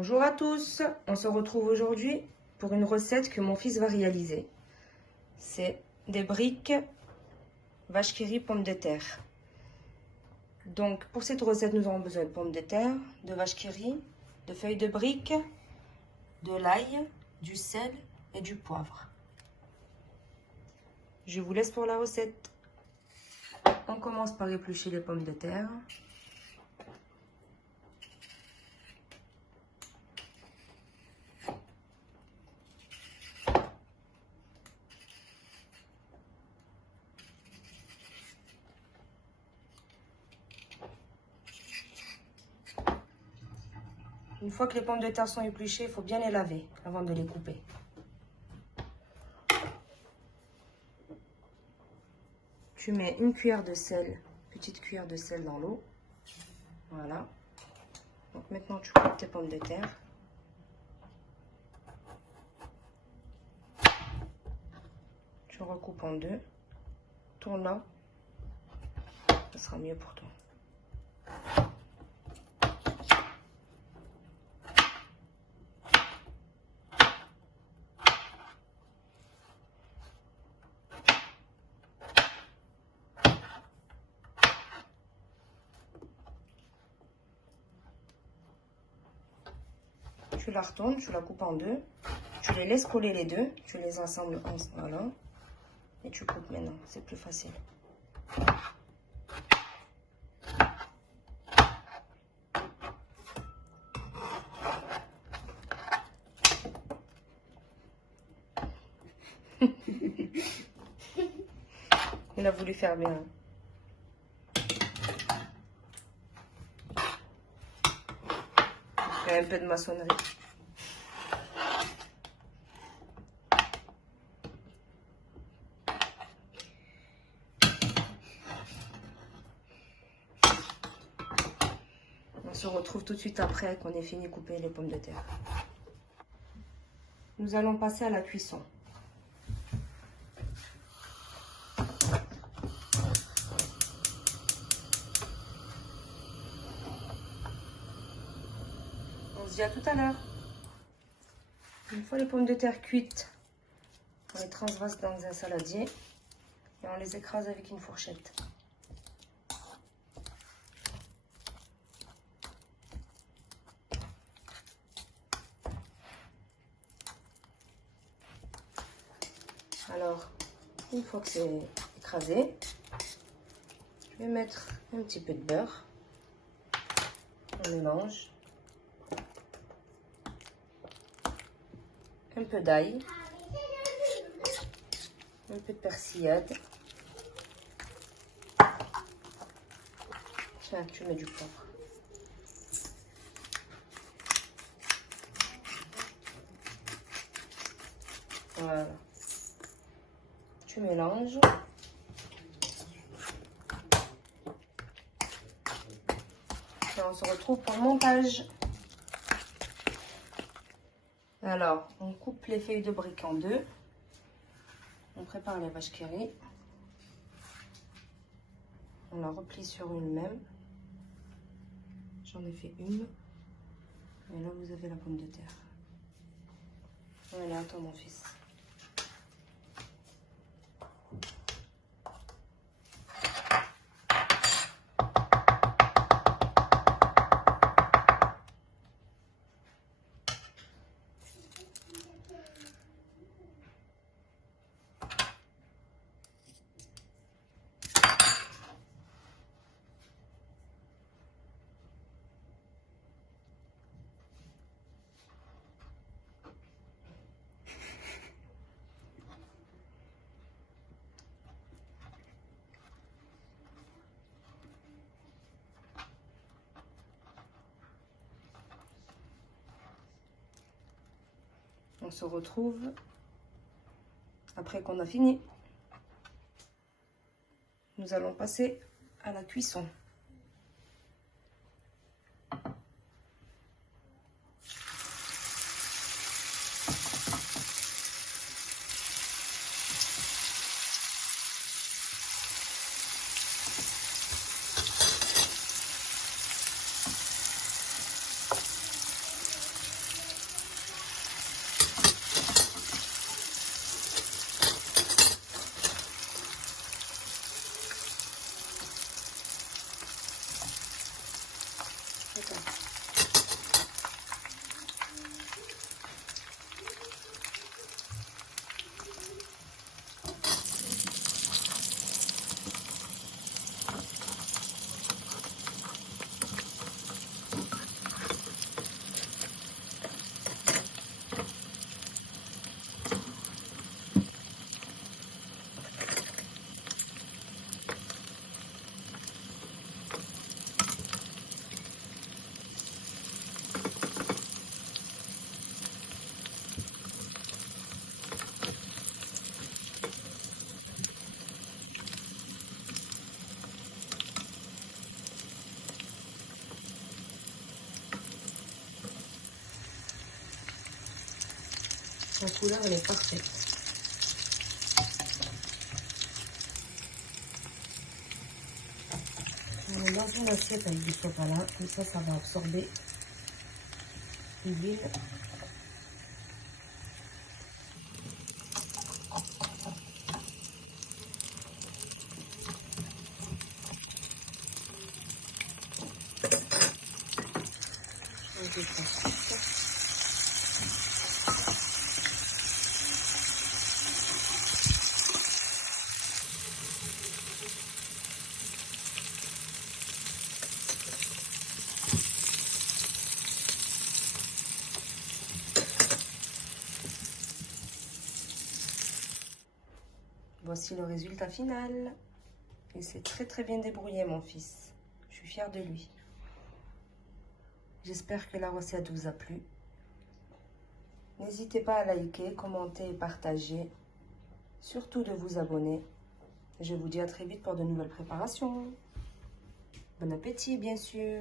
Bonjour à tous, on se retrouve aujourd'hui pour une recette que mon fils va réaliser. C'est des briques vache qui rit pommes de terre. Donc pour cette recette, nous aurons besoin de pommes de terre, de vache qui rit, de feuilles de briques, de l'ail, du sel et du poivre. Je vous laisse pour la recette. On commence par éplucher les pommes de terre. Une fois que les pommes de terre sont épluchées, il faut bien les laver avant de les couper. Tu mets une cuillère de sel, petite cuillère de sel dans l'eau. Voilà. Donc maintenant tu coupes tes pommes de terre. Tu recoupes en deux. Tourne-la. Ça sera mieux pour toi. Tu la retournes, tu la coupes en deux, tu les laisses coller les deux, tu les assembles ensemble, voilà, et tu coupes maintenant, c'est plus facile. Il a voulu faire bien. Il y a un peu de maçonnerie. On se retrouve tout de suite après qu'on ait fini de couper les pommes de terre. Nous allons passer à la cuisson. On se dit à tout à l'heure. Une fois les pommes de terre cuites, on les transvase dans un saladier et on les écrase avec une fourchette. Alors, une fois que c'est écrasé, je vais mettre un petit peu de beurre. On mélange. Un peu d'ail. Un peu de persillade. Tiens, tu mets du poivre. Voilà. Tu mélanges. Et on se retrouve pour le montage. Alors, on coupe les feuilles de briques en deux. On prépare les vaches qui rient. On la replie sur une même. J'en ai fait une. Et là, vous avez la pomme de terre. Voilà, attends mon fils. On se retrouve après qu'on a fini. Nous allons passer à la cuisson. sa couleur, elle est parfaite. On met dans une assiette avec du sopalin, comme ça va absorber l'huile. Voici le résultat final. Il s'est très bien débrouillé, mon fils. Je suis fière de lui. J'espère que la recette vous a plu. N'hésitez pas à liker, commenter et partager. Surtout de vous abonner. Je vous dis à très vite pour de nouvelles préparations. Bon appétit, bien sûr.